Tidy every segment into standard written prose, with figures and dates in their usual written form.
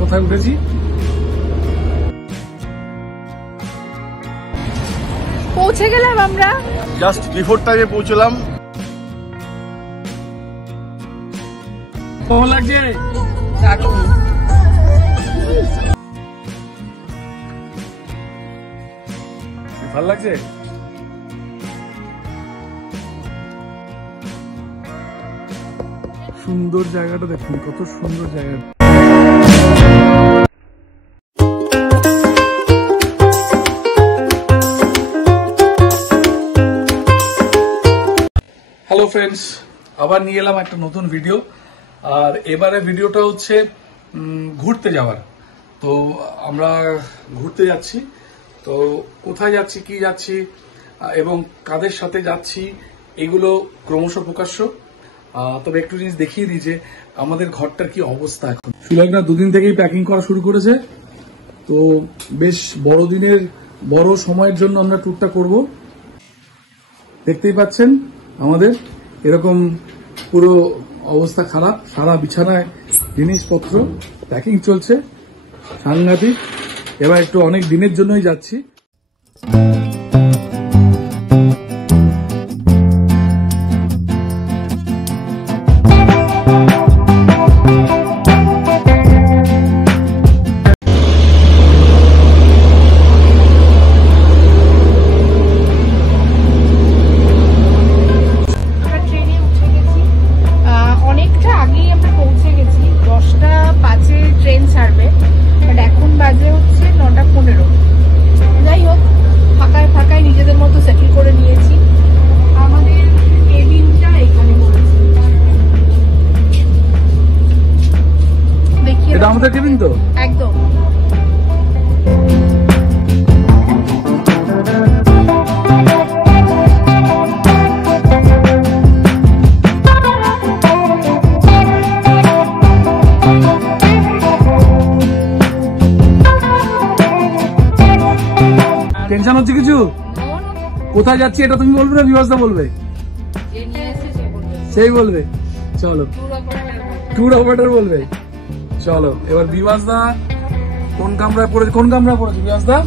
কোথায় উঠেছি। পৌঁছে গেলাম আমরা, জাস্ট বিফোর টাইমে পৌঁছলাম। ভালো লাগছে, ভালো লাগছে। সুন্দর জায়গাটা দেখুন, কত সুন্দর জায়গা। হ্যালো ফ্রেন্ডস, আবার নিয়ে এলাম একটা নতুন ভিডিও। আর এবারে ভিডিওটা হচ্ছে ঘুরতে যাওয়ার। তো আমরা ঘুরতে যাচ্ছি, তো কোথায় যাচ্ছি, কি যাচ্ছি এবং কাদের সাথে যাচ্ছি এগুলো ক্রমশ প্রকাশ্য। তবে একটু জিনিস দেখিয়ে দিই যে আমাদের ঘরটার কি অবস্থা এখন। সুলগ্না দুদিন থেকেই প্যাকিং করা শুরু করেছে, তো বেশ বড় সময়ের জন্য আমরা ট্যুরটা করব। দেখতেই পাচ্ছেন আমাদের এরকম পুরো অবস্থা খারাপ, সারা বিছানায় জিনিসপত্র প্যাকিং চলছে, সাংঘাতিক। এবার একটু অনেক দিনের জন্যই যাচ্ছি। আমাদের কেবিন তো একদম। টেনশন হচ্ছে কিছু? কোথায় যাচ্ছি এটা তুমি বলবে না বিভাসদা বলবে? সেই বলবে। চলো, ট্যুর অপারেটর বলবে। চলো এবার বিভাসদা কোন কামরায় পড়েছে, বিভাসদা?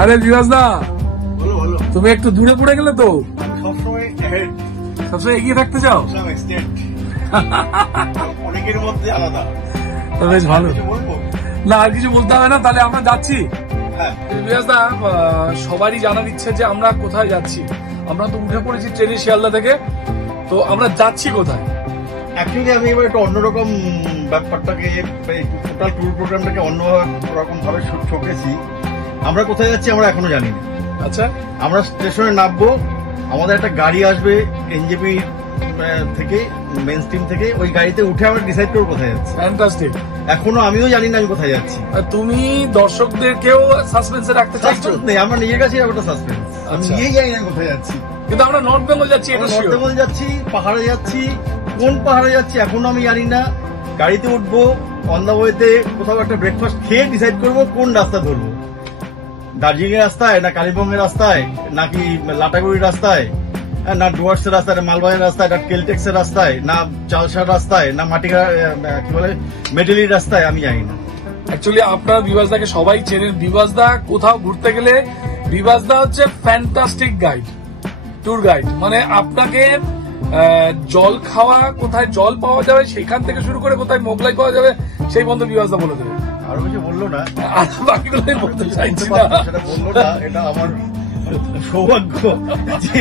আরে বিভাসদা, তুমি একটু দূরে পড়ে গেলে তো। সবসময় এগিয়ে থাকতে চাও, অনেকের মধ্যে আলাদা। বেশ ভালো, না আর কিছু বলতে হবে না, তাহলে আমরা যাচ্ছি। বিভাসদা, সবারই জানার ইচ্ছে যে আমরা কোথায় যাচ্ছি। আমরা তো উঠে পড়েছি ট্রেনে শিয়ালদা থেকে, তো আমরা যাচ্ছি কোথায়? অ্যাকচুয়ালি আমি এবার একটু অন্যরকম ব্যাপারটাকে, টোটাল ট্যুর প্রোগ্রামটাকে অন্যরকম ভাবে ঠকেছি। আমরা কোথায় যাচ্ছি আমরা এখনো জানি না। আচ্ছা, আমরা স্টেশনে নামবো, আমাদের একটা গাড়ি আসবে এনজেপি থেকে, মেন স্ট্রিম থেকে। ওই গাড়িতে উঠে আমরা ডিসাইড করবো কোথায় যাচ্ছি। ফ্যান্টাস্টিক। এখনো আমিও জানি না আমি কোথায় যাচ্ছি। তুমি দর্শকদেরকেও সাসপেন্সে রাখতে চাইছো? নেই, আমরা নিজের কাছে একটা সাসপেন্স। আমি নিজেই জানি না কোথায় যাচ্ছি, কিন্তু আমরা নর্থ বেঙ্গল যাচ্ছি। নর্থ বেঙ্গল যাচ্ছি, পাহাড়ে যাচ্ছি। কোন পাহাড়ে যাচ্ছি এখনো আমি জানি না। গাড়িতে উঠবো, অন দা ওয়েতে কোথাও একটা ব্রেকফাস্ট খেয়ে ডিসাইড করবো কোন রাস্তা ধরবো। দার্জিলিং এর রাস্তায়, না কালিম্পং এর রাস্তায়, নাকি লাটাগুড়ির রাস্তায়, না ডুয়ার্স এর রাস্তায়, না মালবাহের রাস্তায়, না কেলটেক্স এর রাস্তায়, না চালসার রাস্তায়, না কি বলে মেডেলির রাস্তায়, আমি জানি না। অ্যাকচুয়ালি আপনারা বিভাসদাকে সবাই চেনেন। বিভাসদা কোথাও ঘুরতে গেলে বিভাসদা হচ্ছে ফ্যান্টাস্টিক গাইড, ট্যুর গাইড। মানে আপনাকে জল খাওয়া, কোথায় জল পাওয়া যাবে সেখান থেকে শুরু করে কোথায় মোগলাই পাওয়া যাবে সেই বন্ধু বিভাসদা বলে দেবে। আরো কিছু বললো না, বাকিগুলো বলতে চাইছি না, সেটা বললো না। এটা আমার সৌভাগ্য যে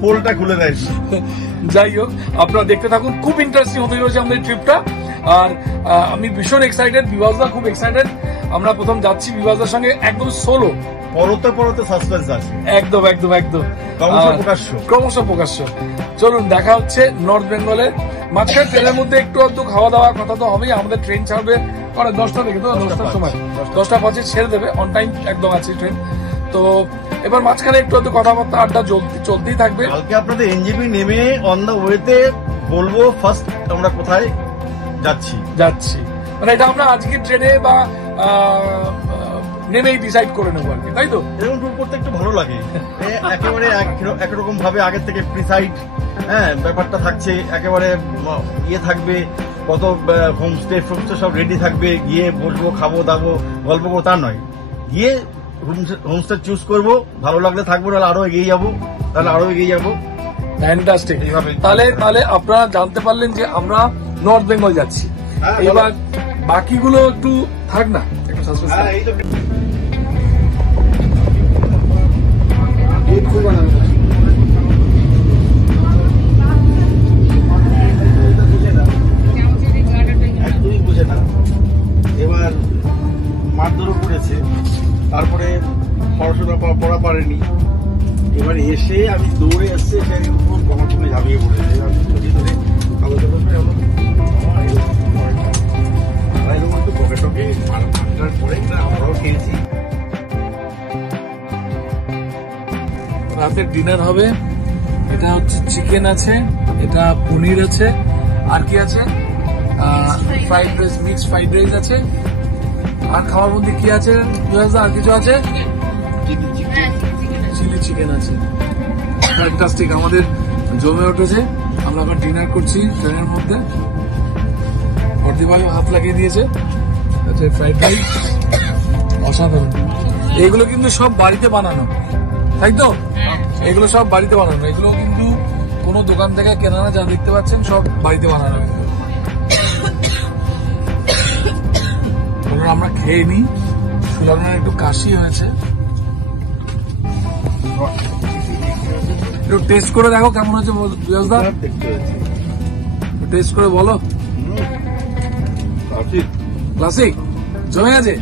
পোলটা খুলে দেয়। যাই হোক, আপনারা দেখতে থাকুন, খুব ইন্টারেস্টিং হতে চলেছে আমাদের ট্রিপটা। আর আমি ভীষণ এক্সাইটেড, বিভাসদা খুব এক্সাইটেড। আমরা প্রথম যাচ্ছি বিভাসদার সঙ্গে একদম সোলো। পরতে সাসপেন্স আছে। একদম একদম একদম, ক্রমশ প্রকাশ্য। চলুন, দেখা হচ্ছে নর্থ বেঙ্গলের। মাঝখানে ট্রেনের মধ্যে একটু আধটু খাওয়া দাওয়া কথা তো হবেই। আমাদের ট্রেন ছাড়বে 10টা থেকে, তো 10টার সময়, 10টা 5 ছেড়ে দেবে। অন টাইম একদম আছে ট্রেন। তো এবার মাঝখানে একটু আধটু কথাবার্তা, আড্ডা চলতেই থাকবে। কালকে আপনাদের এনজেপি নেমে অন দা ওয়েতে বলবো ফার্স্ট আমরা কোথায় যাচ্ছি। মানে এটা আমরা আজকে ট্রেনে বা নেমেই ডিসাইড করে নেবো আর কি, তাই তো? এরকম ট্যুর করতে একটু ভালো লাগে, একেবারে একরকম ভাবে আগের থেকে প্রিসাইড, হ্যাঁ, ব্যাপারটা থাকছে একেবারে ইয়ে থাকবে, কত হোমস্টে সব রেডি থাকবে, গিয়ে বসবো, খাবো দাবো, গল্প করবো, তা নয়, গিয়ে হোমস্টে চুজ করবো, ভালো লাগলে থাকবো, নাহলে আরো এগিয়ে যাবো, ফ্যান্টাস্টিক। এইভাবে। তাহলে আপনারা জানতে পারলেন যে আমরা নর্থ বেঙ্গল যাচ্ছি। হ্যাঁ, এবার বাকিগুলো একটু থাক না, একটু suspense থাক। এই তো একদমই বুঝে না, এবার মারধরও করেছে, তারপরে পড়াশোনা পড়া পারেনি, এবার এসে আমি দৌড়ে এসছে, সে উপর গণটুনে ঝাঁপিয়ে পড়েছে, আমি ছুটি ধরে আলোচনা করে এরকম একটু পকেটকে মারটার পরে আমরাও খেয়েছি। রাতের ডিনার হবে, এটা হচ্ছে চিকেন আছে, এটা পনির আছে, আর কি আছে, fried rice, mixed fried rice আছে, আর খাওয়ার মধ্যে কি আছে আর কিছু আছে, চিলি চিকেন আছে। ফ্যান্টাস্টিক, আমাদের জমে উঠেছে। আমরা আবার ডিনার করছি ট্রেনের মধ্যে। বর্দিভাই হাত লাগিয়ে দিয়েছে, ফ্রাইড রাইস অসাধারণ। এগুলো কিন্তু সব বাড়িতে বানানো, তাই তো? এগুলো সব বাড়িতে বানানো, এগুলো কিন্তু কোনো দোকান থেকে কেনা না, যা দেখতে পাচ্ছেন সব বাড়িতে বানানো। আমরা খেয়ে নিই, সুলার একটু কাশি হয়েছে, একটু টেস্ট করে দেখো কেমন হচ্ছে বিয়াসদা, টেস্ট করে বলো। ক্লাসিক জমে আছে,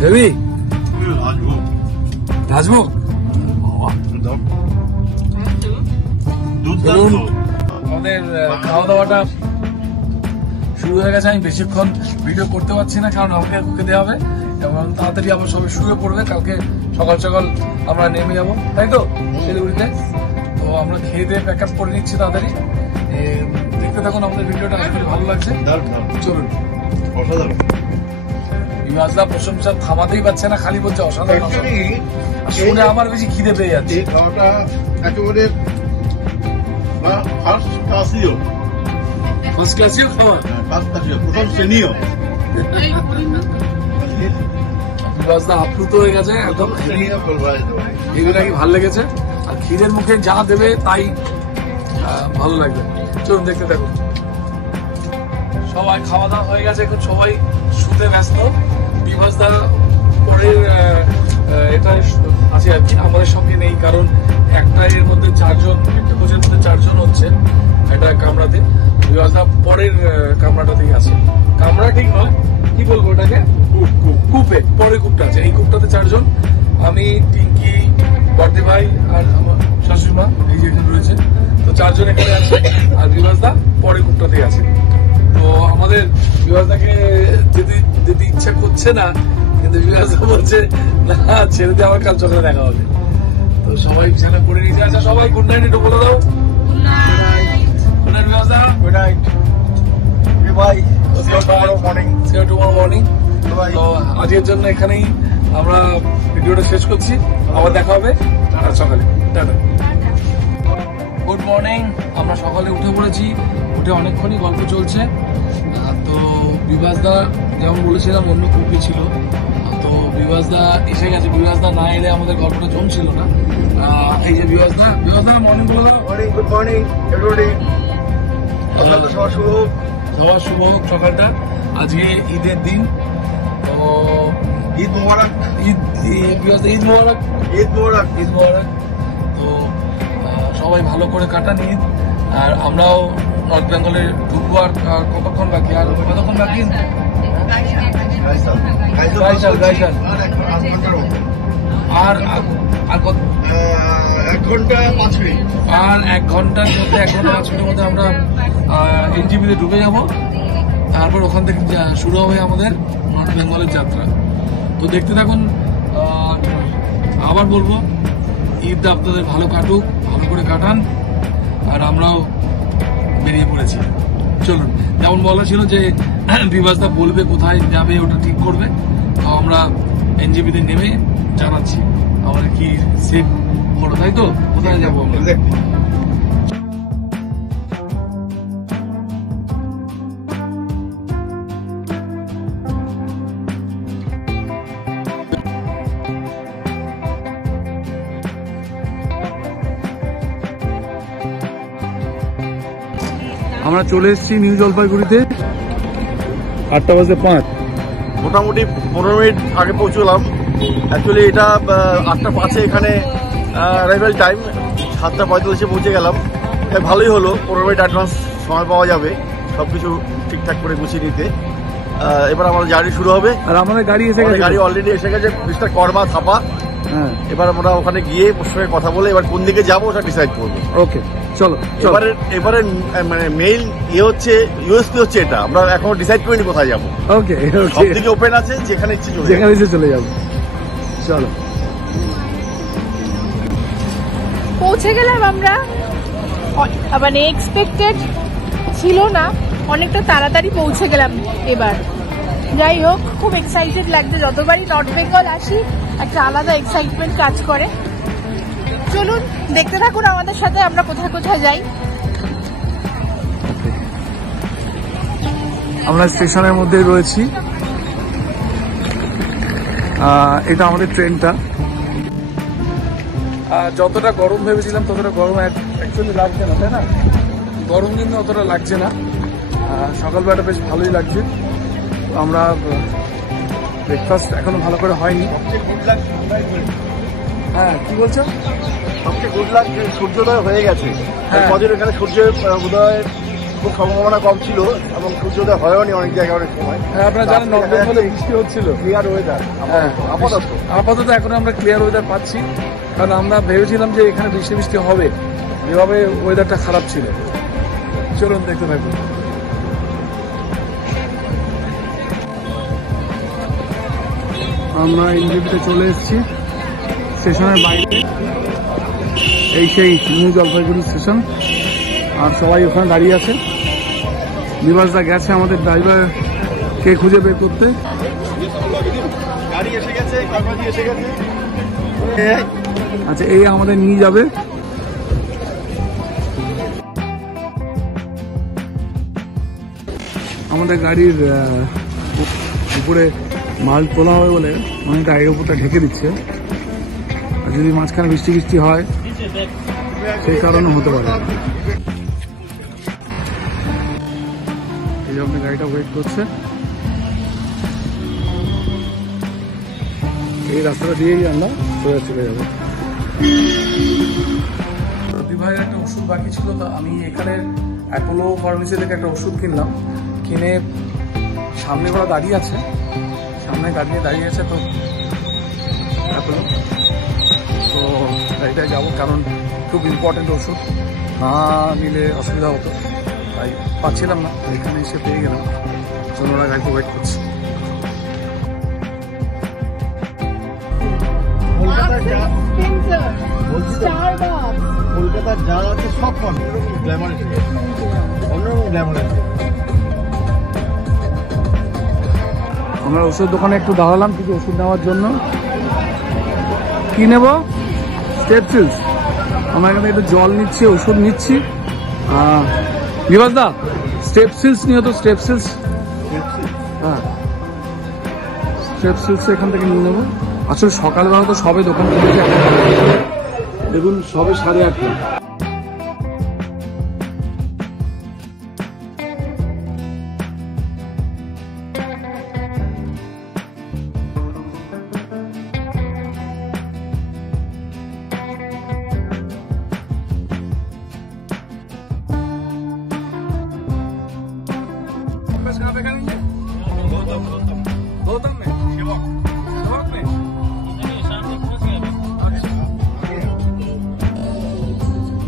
হেভি রাজভোগ। আমাদের খাওয়া দাওয়াটা শুরু হয়ে গেছে। আমি বেশিক্ষণ ভিডিও করতে পারছি না, কারণ আমাকে খেতে হবে এবং তাড়াতাড়ি আবার সবাই শুয়ে পড়বে। কালকে সকাল সকাল আমরা নেমে যাবো, তাই তো, শিলিগুড়িতে। তো আমরা খেয়ে দিয়ে প্যাক আপ করে নিচ্ছি তাড়াতাড়ি। দেখতে থাকুন আমাদের ভিডিওটা, ভালো লাগছে। চলুন। বিভাসদা প্রশংসা থামাতেই পারছে না, খালি বলছে অসাধারণ। শুনে আমার বেশি খিদে পেয়ে যাচ্ছে। খাওয়াটা একেবারে ফার্স্ট ক্লাসিও, ফার্স্ট ক্লাসিও খাওয়া, ফার্স্ট ক্লাসিও, প্রথম শ্রেণীও। বিভাসদা আপ্লুত হয়ে গেছে একদম। এগুলো কি ভালো লেগেছে, আর খিদের মুখে যা দেবে তাই ভালো লাগবে। চলুন দেখতে থাকুন। সবাই খাওয়া দাওয়া হয়ে গেছে, এখন সবাই শুতে ব্যস্ত। বিভাসদা পরের এটা আছে আর কি, আমাদের সঙ্গে নেই, কারণ একটা এর মধ্যে চারজন, একটা কোচের মধ্যে চারজন হচ্ছে একটা কামরাতে। বিভাসদা পরের কামরাটাতেই আছে। কামরা ঠিক নয়, কি বলবো ওটাকে, কূপে, পরে কূপটা আছে। এই কূপটাতে চারজন, আমি, টিঙ্কি, বর্দি ভাই আর আমার শাশুড়িমা, এই যে রয়েছে। তো চারজন এখানে আছে, আর বিভাসদা পরে কূপটাতেই আছে। তো আমাদের বিভাসদাকে যেতে ইচ্ছা করছে না, কিন্তু বিভাসদা বলছে না, ছেড়ে দিয়ে আমার কাল সকালে দেখা হবে। তো সবাই বিছানা পড়ে নিচে আছে। সবাই গুড নাইট একটু বলে দাও। গুড নাইট বিভাসদা। Good night bye, see you tomorrow morning. তো আজকের জন্য এখানেই আমরা ভিডিওটা শেষ করছি, আবার দেখা হবে সকালে। টাটা। গুড মর্নিং, আমরা সকালে উঠে পড়েছি, উঠে অনেকক্ষণই গল্প চলছে। তো বিভাসদা যেমন বলেছিলাম অন্য কূপে ছিল, তো বিভাসদা এসে গেছে। বিভাসদা না এলে আমাদের গল্পটা জমছিল না। এই যে বিভাসদা, মর্নিং বলো। Morning, good morning everybody. সবার শুভ হোক, সবার শুভ হোক সকালটা। আজকে ঈদের দিন, তো ঈদ মোবারক। ঈদ মোবারক, ঈদ মোবারক, ঈদ মোবারক। তো সবাই ভালো করে কাটান ঈদ। আর আমরাও নর্থ বেঙ্গলে ঢুকবো। আর কতক্ষণ বাকি, আর কতক্ষণ বাকি? আর 1 ঘন্টা 5 মিনিট, আর 1 ঘন্টার মধ্যে, 1 ঘন্টা 5 মিনিটের মধ্যে আমরা এনটিভিতে ঢুকে যাব। তারপর ওখান থেকে শুরু হবে আমাদের নর্থ বেঙ্গলের যাত্রা। তো দেখতে থাকুন। আবার বলবো, ঈদটা আপনাদের ভালো কাটুক, ভালো করে কাটান। আর আমরাও বেরিয়ে পড়েছি। চলুন, যেমন বলা ছিল যে বিভাসদা বলবে কোথায় যাবে, ওটা ঠিক করবে। তো আমরা এনজেপিতে নেমে জানাচ্ছি আমাদের কি সেফ হলো, তাই তো? কোথায় যাবো আমরা? আমরা চলে এসেছি নিউ জলপাইগুড়িতে, 8:05। মোটামুটি 15 মিনিট আগে পৌঁছলাম। অ্যাকচুয়ালি এটা 8:05 এখানে অ্যারাইভাল টাইম, 7:45 পৌঁছে গেলাম। ভালোই হলো, 15 মিনিট অ্যাডভান্স সময় পাওয়া যাবে সবকিছু ঠিকঠাক করে গুছিয়ে নিতে। এবার আমাদের জার্নি শুরু হবে। আর আমাদের গাড়ি এসে গেছে, গাড়ি অলরেডি এসে গেছে, মিস্টার কর্মা থাপা। হ্যাঁ, এবার আমরা ওখানে গিয়ে ওর সঙ্গে কথা বলে এবার কোন দিকে যাবো ওটা ডিসাইড করবো। ওকে চলো। এবারে মানে মেইন হচ্ছে ইউএসপি হচ্ছে এটা, আমরা এখনো ডিসাইড করিনি কোথায় যাবো। ওকে সব দিকে ওপেন আছে, যেখানে ইচ্ছে চলে যাবো। চলো, পৌঁছে গেলাম আমরা, মানে এক্সপেক্টেড ছিল না, অনেকটা তাড়াতাড়ি পৌঁছে গেলাম এবার। যাই হোক, খুব এক্সাইটেড লাগছে। যতবারই নর্থ বেঙ্গল আসি একটা আলাদা এক্সাইটমেন্ট কাজ করে। চলুন দেখতে থাকুন আমাদের সাথে আমরা কোথায় কোথায় যাই। আমরা স্টেশনের মধ্যে রয়েছি। এটা আমাদের ট্রেনটা। যতটা গরম ভেবেছিলাম ততটা গরম অ্যাকচুয়ালি লাগছে না, তাই না? গরম কিন্তু অতটা লাগছে না। সকালবেলাটা বেশ ভালোই লাগছে। আমরা ব্রেকফাস্ট এখনো ভালো করে হয়নি। হ্যাঁ, কি বলছো? সবচেয়ে গুড লাক সূর্যোদয় হয়ে গেছে। হ্যাঁ। কদিন এখানে সূর্যের উদয়ের খুব সম্ভাবনা কম ছিল এবং সূর্যোদয় হয়নি অনেক জায়গায় অনেক সময়। হ্যাঁ, আপনারা জানেন নর্থ বেঙ্গলে বৃষ্টি হচ্ছিল। ক্লিয়ার ওয়েদার আপাতত এখন আমরা ক্লিয়ার ওয়েদার পাচ্ছি, কারণ আমরা ভেবেছিলাম যে এখানে বৃষ্টি হবে, যেভাবে ওয়েদারটা খারাপ ছিল। চলুন দেখতে থাকুন। আমরা এনজেপিতে চলে এসেছি, স্টেশনের বাইরে। এই সেই নিউ জলপাইগুড়ি স্টেশন, আর সবাই ওখানে দাঁড়িয়ে আছে। বিভাসদা গেছে আমাদের ড্রাইভারকে খুঁজে বের করতে। গাড়ি এসে গেছে, কর্মজি এসে গেছে। আচ্ছা, এই আমাদের নিয়ে যাবে। আমাদের গাড়ির উপরে মাল তোলা হবে বলে অনেকটা এর উপরটা ঢেকে দিচ্ছে। আর যদি মাঝখানে বৃষ্টি হয় সেই কারণে হতে পারে। এই যে আপনার গাড়িটা ওয়েট করছে, এই রাস্তাটা দিয়েই আমরা সোজা চলে যাবো। বিভাগের একটা ওষুধ বাকি ছিল, তো আমি এখানে অ্যাপোলো ফার্মেসি থেকে একটা ওষুধ কিনলাম। কিনে সামনে ওরা দাঁড়িয়ে আছে, তো অ্যাপোলো, তো গাড়িটায় যাবো, কারণ খুব ইম্পর্টেন্ট ওষুধ, না নিলে অসুবিধা হতো, তাই পাচ্ছিলাম না, এখানে এসে পেয়ে গেলাম। চলো, ওরা গাড়িতে ওয়েট করছি। কলকাতার যা আছে সব গ্ল্যামার আছে। আমরা ওষুধ দোকানে একটু দাঁড়ালাম কিছু ওষুধ নেওয়ার জন্য। কি নেব? স্টেপসিলস। আমরা এখানে একটু জল নিচ্ছি, ওষুধ নিচ্ছি। বিভাসদা, স্টেপসিলস নিয়ে তো, স্টেপসিলস। হ্যাঁ, স্টেপসিলস এখান থেকে নিয়ে নেবো। আসলে সকালবেলা তো সবে দোকান খুলেছে, দেখুন সবে 8:30।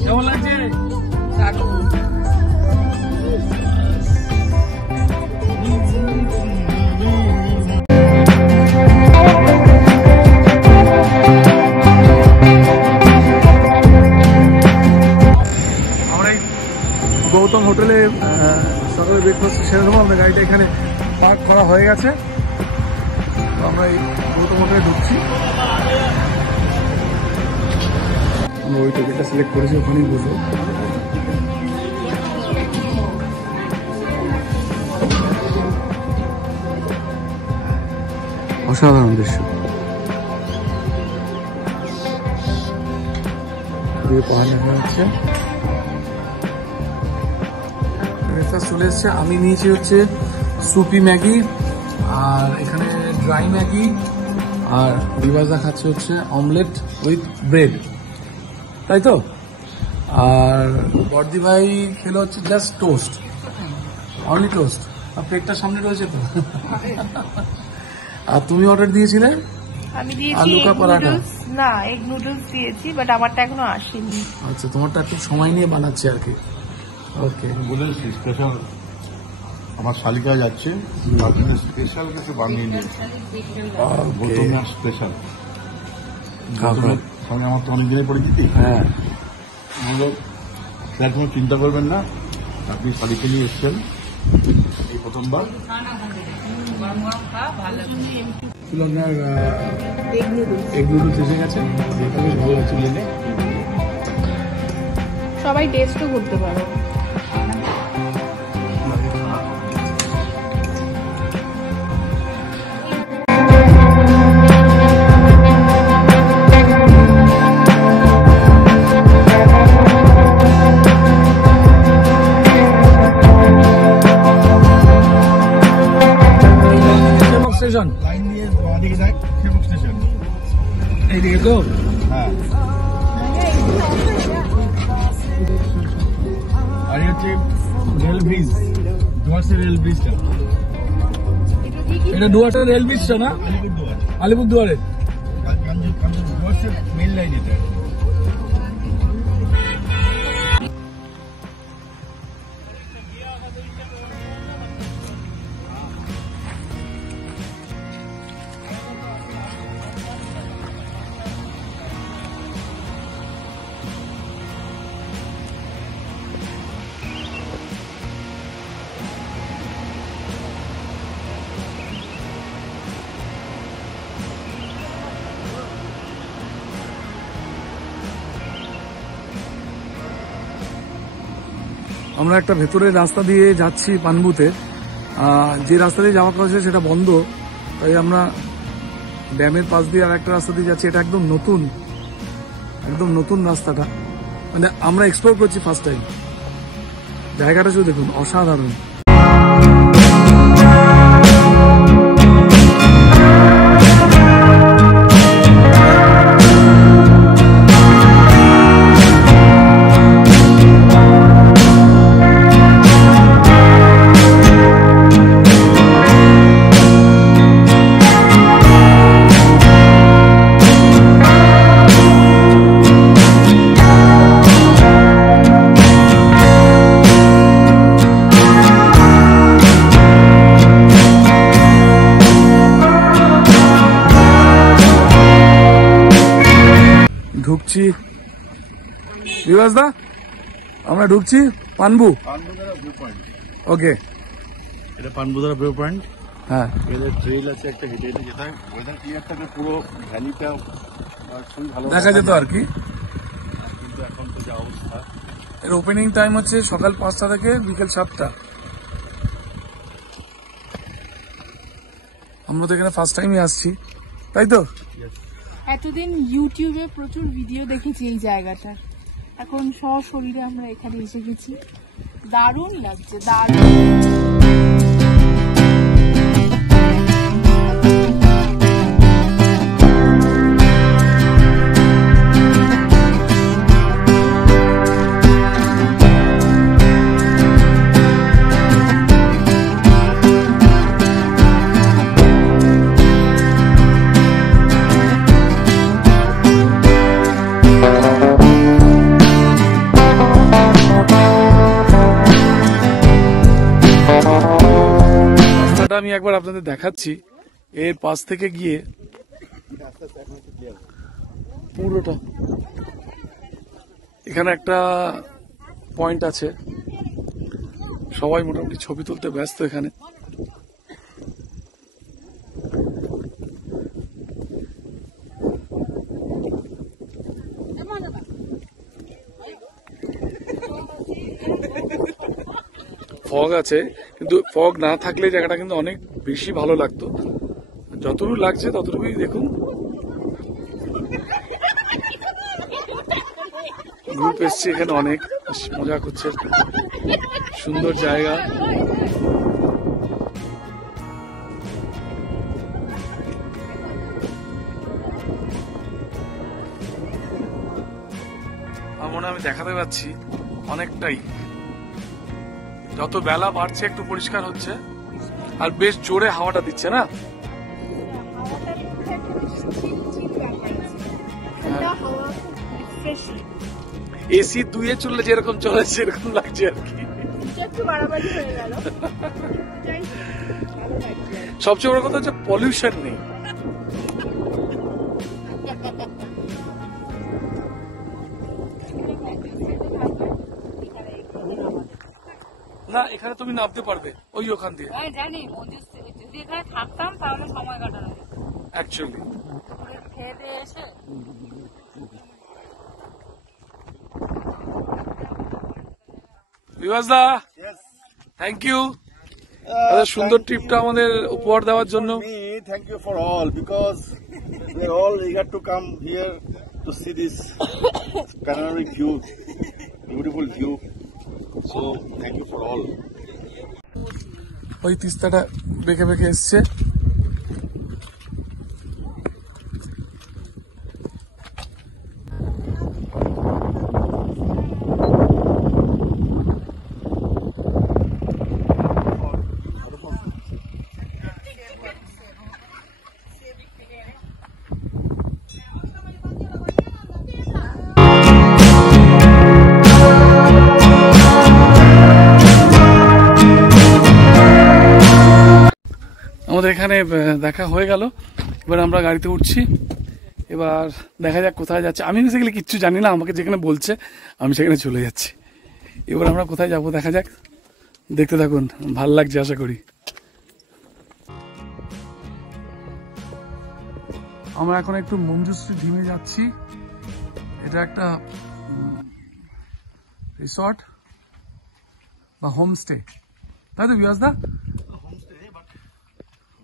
কেমন লাগছে? গৌতম হোটেলে সকালে ব্রেকফাস্ট সেরে নেবো। আমরা গাড়িটা এখানে পার্ক করা হয়ে গেছে, তো আমরা এই গৌতম হোটেলে ঢুকছি। আমরা ওই টিকিটটা সিলেক্ট করেছি, ওখানেই বসবো। অসাধারণ দৃশ্য, পাহাড় দেখা যাচ্ছে। চলে এসছে। আমি নিয়েছি হচ্ছে সুপি ম্যাগি, আর এখানে ড্রাই ম্যাগি, আর রিবাজা খাচ্ছে হচ্ছে অমলেট উইথ ব্রেড, তাই তো। আর বর্দি ভাই খেলো হচ্ছে জাস্ট টোস্ট, অনলি টোস্ট। আর প্লেটটা সামনে রয়েছে তো। আর তুমি অর্ডার দিয়েছিলে? আমি দিয়েছি আলু কা পরাঠা। না, এগ নুডলস দিয়েছি, বাট আমারটা এখনো আসেনি। আচ্ছা, তোমারটা একটু সময় নিয়ে বানাচ্ছে আর কি। ওকে, বলেছি স্পেশাল আমার শালিকা যাচ্ছে, তার জন্য স্পেশাল কিছু বানিয়ে নিয়েছি। গৌতমের স্পেশাল সঙ্গে আমার তো অনেকদিনের পরিচিতি। হ্যাঁ, স্যার কোনো চিন্তা করবেন না, আপনি শালিকা নিয়ে এসছেন এই প্রথমবার। এগ নুডলস এসে গেছে, দেখতে বেশ ভালো লাগছে। সবাই টেস্টও করতে পারো। স্টেশন লাইন দিয়ে বাঁদিকে যায় সেবক স্টেশন। এইদিকে তো। হ্যাঁ, আর হচ্ছে রেল ব্রিজ, ডুয়ার্সের রেল ব্রিজটা, এটা ডুয়ার্সের রেল ব্রিজটা না? আলিপুরদুয়ার, আলিপুরদুয়ারে। ডুয়ার্সের মেন লাইন এটা। আমরা একটা ভেতরের রাস্তা দিয়ে যাচ্ছি পানবুতে। যে রাস্তা দিয়ে যাওয়ার কথা সেটা বন্ধ, তাই আমরা ড্যামের পাশ দিয়ে আর একটা রাস্তা দিয়ে যাচ্ছি। এটা একদম নতুন রাস্তাটা, মানে আমরা এক্সপ্লোর করছি ফার্স্ট টাইম। জায়গাটা শুধু দেখুন, অসাধারণ। ঢুকছি বিভাস দা, আমরা ঢুকছি পানবু। ওকে, এটা পানবুদারা ভিউ পয়েন্ট। হ্যাঁ, এদের ট্রেল আছে একটা, হেঁটে হেঁটে যেতে হয়। ওয়েদার ক্লিয়ার থাকলে পুরো ভ্যালিটা খুবই ভালো দেখা যেত আর কি। কিন্তু এখন তো যা অবস্থা। এর ওপেনিং টাইম হচ্ছে সকাল 5টা থেকে বিকেল 7টা। আমরা তো এখানে ফার্স্ট টাইমই আসছি, তাই তো। এতদিন ইউটিউবে প্রচুর ভিডিও দেখেছি এই জায়গাটার, এখন সশরীরে আমরা এখানে এসে গেছি। দারুণ লাগছে, দারুণ। আমি একবার আপনাদের দেখাচ্ছি। এর পাশ থেকে গিয়ে পুরোটা এখানে একটা পয়েন্ট আছে, সবাই মোটামুটি ছবি তুলতে ব্যস্ত এখানে। ফগ আছে, কিন্তু ফগ না থাকলে জায়গাটা কিন্তু অনেক বেশি ভালো লাগতো। যতটুকু লাগছে ততটুকুই দেখুন। গ্রুপ এসছে এখানে, অনেক মজা করছে, সুন্দর জায়গা। আমার মনে হয় আমি দেখাতে পাচ্ছি অনেকটাই, যত বেলা বাড়ছে একটু পরিষ্কার হচ্ছে, আর বেশ জোরে হাওয়াটা দিচ্ছে না। এসি 2-এ চললে যেরকম চলে সেরকম লাগছে আর কি। সবচেয়ে বড় কথা হচ্ছে পলিউশন নেই। না, এখানে তুমি নামতে পারবে ওই ওখান দিয়ে। জানি যদি এখানে থাকতাম তাহলে সময় কাটানো অ্যাকচুয়ালি। খেতে এসে বিভাসদা, থ্যাংক ইউ সুন্দর ট্রিপটা আমাদের উপহার দেওয়ার জন্য। Thank you for all, because we're all eager to come here to see this panoramic view, beautiful view. So thank you for all. ওই তিস্তাটা বেঁকে বেঁকে এসছে। আমাদের এখানে দেখা হয়ে গেল, এবার আমরা গাড়িতে উঠছি। এবার দেখা যাক কোথায় যাচ্ছে। আমি বেসিক্যালি কিচ্ছু জানি না, আমাকে যেখানে বলছে আমি সেখানে চলে যাচ্ছি। এবার আমরা কোথায় যাব দেখা যাক, দেখতে থাকুন, ভাল লাগছে আশা করি। আমরা এখন একটু মঞ্জুশ্রী ঢিমে যাচ্ছি। এটা একটা রিসর্ট বা হোমস্টে, তাই তো বিভাসদা?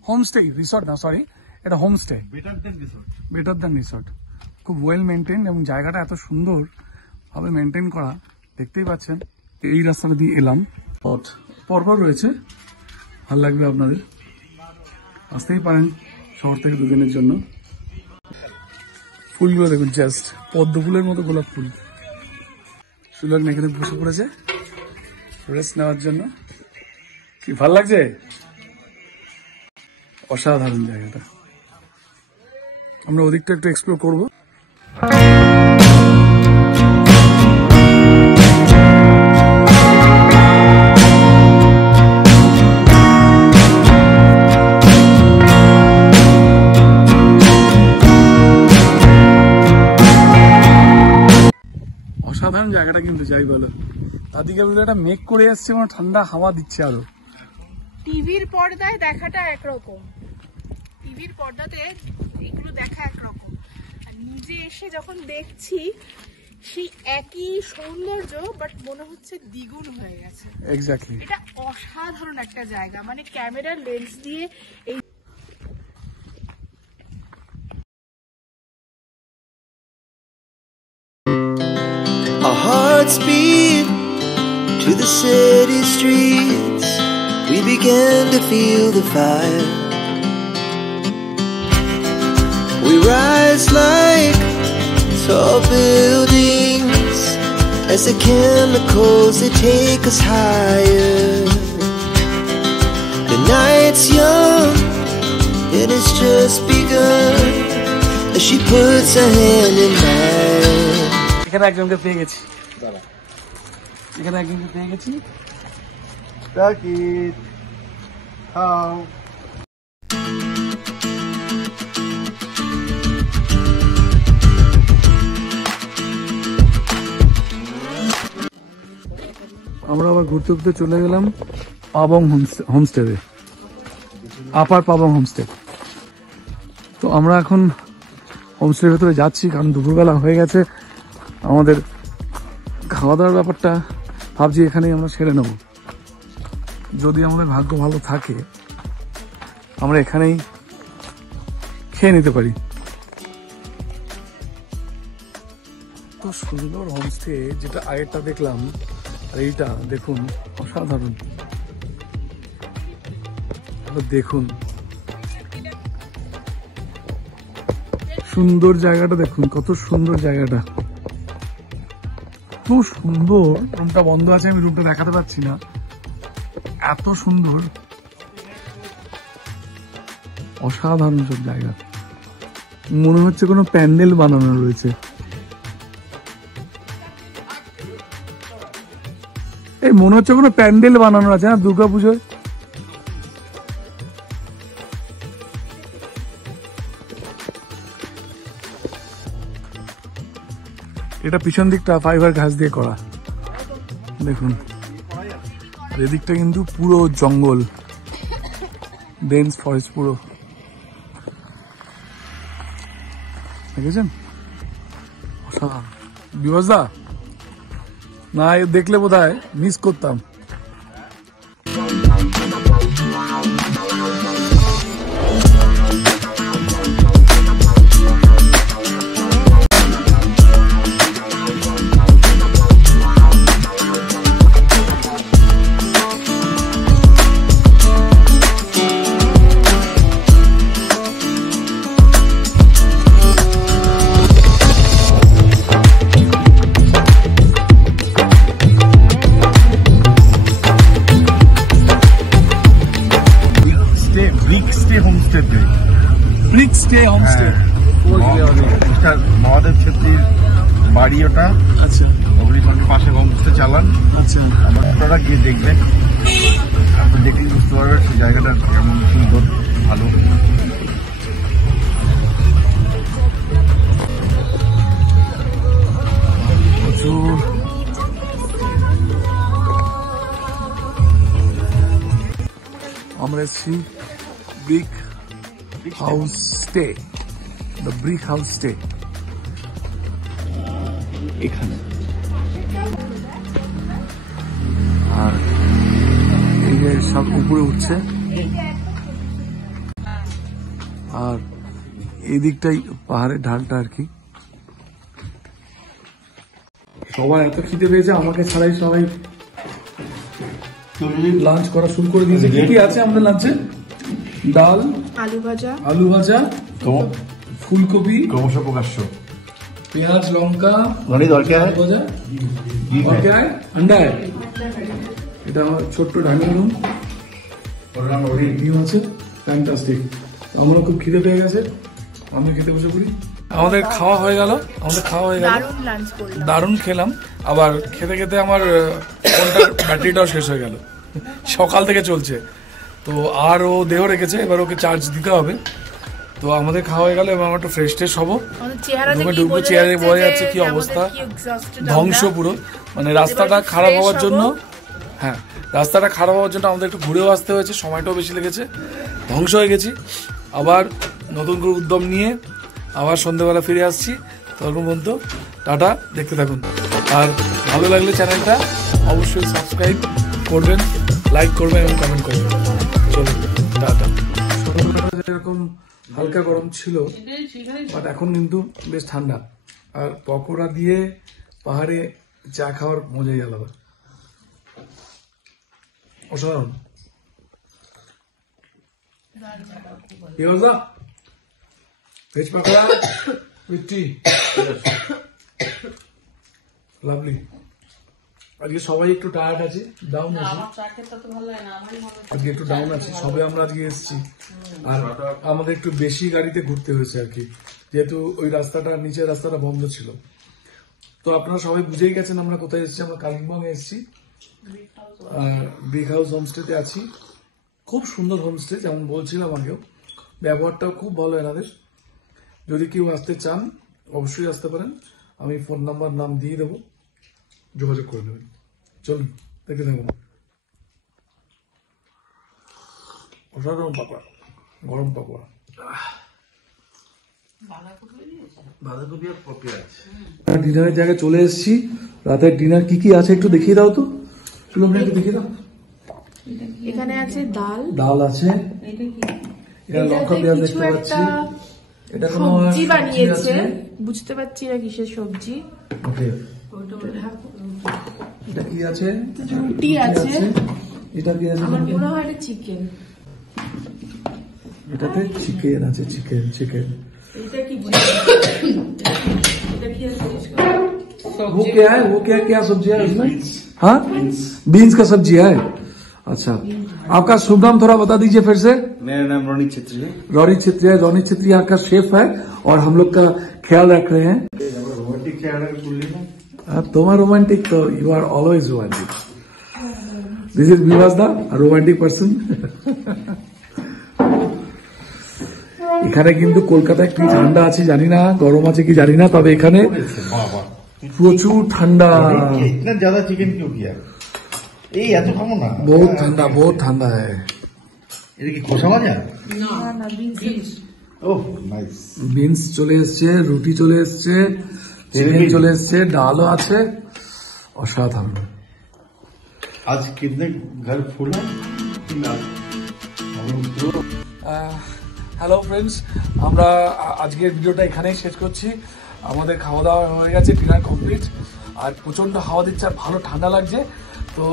হোমস্টে, রিসর্ট না, সরি, এটা হোমস্টে। Better than resort. খুব ওয়েল মেনটেন এবং জায়গাটা এত সুন্দর ভাবে মেনটেন করা, দেখতেই পাচ্ছেন। এই রাস্তাটা দিয়ে এলাম, পরপর রয়েছে, ভাল লাগবে আপনাদের, আসতেই পারেন শহর থেকে দুদিনের জন্য। ফুলগুলো দেখুন, জাস্ট পদ্ম ফুলের মতো গোলাপ ফুল। সুলগ্ন এখানে বসে পড়েছে রেস্ট নেওয়ার জন্য। কি ভাল লাগছে, অসাধারণ জায়গাটা। আমরা ওদিকটা একটু এক্সপ্লোর করব। অসাধারণ জায়গাটা কিন্তু, যাই বলো। তাদিকে একটা মেঘ করে আসছে, মানে ঠান্ডা হাওয়া দিচ্ছে আরো। টিভির পর্দায় দেখাটা একরকম, টিভির পর্দাতে এগুলো দেখা একরকম, আর নিজে এসে যখন দেখছি সেই একই সৌন্দর্য, বাট মনে হচ্ছে দ্বিগুণ হয়ে গেছে। এক্স্যাক্টলি, এটা অসাধারণ একটা জায়গা, মানে ক্যামেরার লেন্স দিয়ে এই Our hearts beat to the city streets. We began to feel the fire. We rise like tall buildings as the chemicals, they take us higher. The night's young and it's just begun as she puts her hand in mine. এখানে একজনকে পেয়ে গেছি, এখানে একজনকে পেয়ে গেছি। আমরা আবার ঘুরতে ঘুরতে চলে গেলাম পাবং হোমস্টেতে, আপার পাবং হোমস্টে। তো আমরা এখন হোমস্টের ভেতরে যাচ্ছি, কারণ দুপুরবেলা হয়ে গেছে। আমাদের খাওয়া দাওয়ার ব্যাপারটা ভাবছি এখানেই আমরা সেরে নেব। যদি আমাদের ভাগ্য ভালো থাকে আমরা এখানেই খেয়ে নিতে পারি। তো সুন্দর হোমস্টে, যেটা আগেরটা দেখলাম আর এইটা দেখুন অসাধারণ। দেখুন সুন্দর জায়গাটা, দেখুন কত সুন্দর জায়গাটা, এত সুন্দর। রুমটা বন্ধ আছে, আমি রুমটা দেখাতে পাচ্ছি না, এত সুন্দর, অসাধারণ সব জায়গা। মনে হচ্ছে কোনো প্যান্ডেল বানানো রয়েছে। এই মনে হচ্ছে কোনো প্যান্ডেল বানানো আছে না দুর্গাপুজোর। এটা পিছন দিকটা ফাইবার ঘাস দিয়ে করা, দেখুন। এদিকটা কিন্তু পুরো জঙ্গল, ডেন্স ফরেস্ট পুরো, দেখেছেন? অসাধারণ। বিভাসদা না দেখলে বোধহয় মিস করতাম। মহাদেব ছেত্রীর বাড়ি ওটা। আচ্ছা, অগ্নিকাণ্ডের পাশে হোমস্টে চালান। আচ্ছা, আপনারা গিয়ে দেখবেন, আপনি দেখলেই বুঝতে পারবেন সেই জায়গাটা কেমন সুন্দর, ভালো। আমরা এসেছি brick house stay, the brick house stay এখানে। আর এই যে সব উপরে উঠছে, আর এই দিকটাই পাহাড়ের ঢালটা আর কি। সবাই এত খিদে পেয়েছে, আমাকে ছাড়াই সবাই লাঞ্চ করা শুরু করে দিয়েছে। কি কি আছে আমাদের লাঞ্চে? ডাল, আলু ভাজা, ফুলকপি, ক্রমশ প্রকাশ্য, পেঁয়াজ, লঙ্কা, দরকার ভাজা, আন্ডা। এটা আমার ছোট্ট ডাইনিং রুম, ডিম আছে, ফ্যান্টাস্টিক। আমরা খুব খিদে পেয়ে গেছে, আমি খেতে বসে পড়ি। আমাদের খাওয়া হয়ে গেল, দারুণ খেলাম। আবার খেতে খেতে আমার ফোনটার ব্যাটারিটাও শেষ হয়ে গেল, সকাল থেকে চলছে। তো আর ও দেহ রেখেছে, এবার ওকে চার্জ দিতে হবে। তো আমাদের খাওয়া হয়ে গেল এবং আমরা একটু ফ্রেশ ট্রেশ হবো। ঢুকবো, চেয়ারে বোঝা যাচ্ছে কি অবস্থা, ধ্বংস পুরো। মানে রাস্তাটা খারাপ হওয়ার জন্য, হ্যাঁ রাস্তাটা খারাপ হওয়ার জন্য আমাদের একটু ঘুরেও আসতে হয়েছে, সময়টাও বেশি লেগেছে, ধ্বংস হয়ে গেছি। আবার নতুন করে উদ্যম নিয়ে আবার সন্ধ্যেবেলা ফিরে আসছি। তখন পর্যন্ত টাটা, দেখতে থাকুন। আর ভালো লাগলে চ্যানেলটা অবশ্যই সাবস্ক্রাইব করবেন, লাইক করবেন এবং কমেন্ট করবেন। চলুন টাটা। যেরকম হালকা গরম ছিল, বাট এখন কিন্তু বেশ ঠান্ডা। আর পকোড়া দিয়ে পাহাড়ে চা খাওয়ার মজাই আলাদা, অসাধারণ। Veg pakora with T, lovely. আজকে সবাই একটু টায়ার্ড আছে, ডাউন আছে, আজকে একটু ডাউন আছে। সবে আমরা আজকে এসেছি, আর আমাদের একটু বেশি গাড়িতে ঘুরতে হয়েছে আর কি, যেহেতু ওই রাস্তাটা, নিচের রাস্তাটা বন্ধ ছিল। তো আপনারা সবাই বুঝেই গেছেন আমরা কোথায় এসেছি। আমরা কালিম্পং এ এসেছি, ব্রিক হাউস হোমস্টেতে আছি। খুব সুন্দর হোমস্টে, যেমন বলছিলাম আগেও, ব্যবহারটাও খুব ভালো এনাদের। যদি কেউ আসতে চান অবশ্যই আসতে পারেন, আমি ফোন নাম্বার নাম দিয়ে দেবো, যোগাযোগ করে নেবেন। চলুন। দেখে দেখুন অসাধারণ পাকোড়া, গরম পাকোড়া। বাঁধাকপি আর কপি আছে। ডিনারের জায়গায় চলে এসেছি। রাতের ডিনার কি কি আছে একটু দেখিয়ে দাও তো, শুনুন একটু দেখিয়ে দাও। এখানে আছে ডাল, ডাল আছে, এখানে লঙ্কা পেঁয়াজ কিছু দেখতে পাচ্ছি। একটা এটা কোনো সবজি বানিয়েছে, আছে। বুঝতে পারছি না কিসের সবজি। ওকে, এটা কি আছে? রুটি আছে, এটা কি আছে? আমার মনে হয় এটা চিকেন। এটাতে চিকেন আছে, চিকেন চিকেন। এটা কি এটা কি আছে? वो क्या है, वो क्या क्या सब्जी है इसमें? हाँ, बीन्स का सब्जी है। अच्छा, आपका शुभ नाम थोड़ा बता दीजिए फिर से। मेरा नाम रोनित छेत्री है। रॉनी छेत्री है। रॉनी छेत्री यहाँ का शेफ है और हम लोग का ख्याल रख रहे हैं। रोमांटिक चेहरा खुलली ना। तुम्हारा रोमांटिक तो you are always romantic. This is विवास दा, रोमांटिक पर्सन। এখানে কিন্তু কলকাতায় কি ঠান্ডা আছে জানি না, গরম আছে কি জানি না, তবে এখানে প্রচুর ঠান্ডা। इतना ज्यादा चिकन क्यों किया? এই এত খাবো না। बहुत ठंडा, बहुत ठंडा है। এটা কি খোসা ভাজা? না না বিনস। ওহ নাইস। বিনস চলে এসছে, রুটি চলে এসছে, চিকেন চলে এসছে, ডালও আছে, অসাধারণ। आज कितने घर फुल है? হ্যালো ফ্রেন্ডস, আমরা আজকের ভিডিওটা এখানেই শেষ করছি। আমাদের খাওয়া দাওয়া হয়ে গেছে, ডিনার কমপ্লিট, আর প্রচন্ড হাওয়া দিচ্ছে আর ভালো ঠান্ডা লাগছে। তো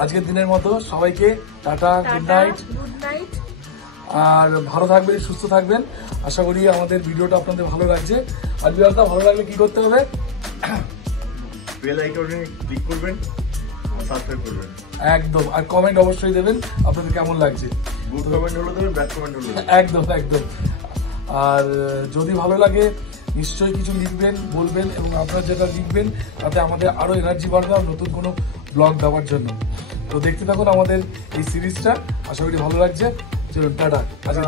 আজকের দিনের মতো সবাইকে টাটা, গুড নাইট। Good night. আর ভালো থাকবেন, সুস্থ থাকবেন। আশা করি আমাদের ভিডিওটা আপনাদের ভালো লাগছে। আর ভিডিওটা ভালো লাগলে কি করতে হবে? বেল আইকনে ক্লিক করবেন, সাবস্ক্রাইব করবেন একদম। আর কমেন্ট অবশ্যই দেবেন আপনাদের কেমন লাগছে। গুড কমেন্ট হলো দেবেন, ব্যাড কমেন্ট হলো দেবেন। একদম একদম। আর যদি ভালো লাগে নিশ্চয়ই কিছু লিখবেন, বলবেন, এবং আপনারা যেটা লিখবেন তাতে আমাদের আরো এনার্জি বাড়বে আর নতুন কোনো ব্লগ দেওয়ার জন্য। তো দেখতে থাকুন আমাদের এই সিরিজটা, আশা করি ভালো লাগছে। চলুন টাটা। আজকে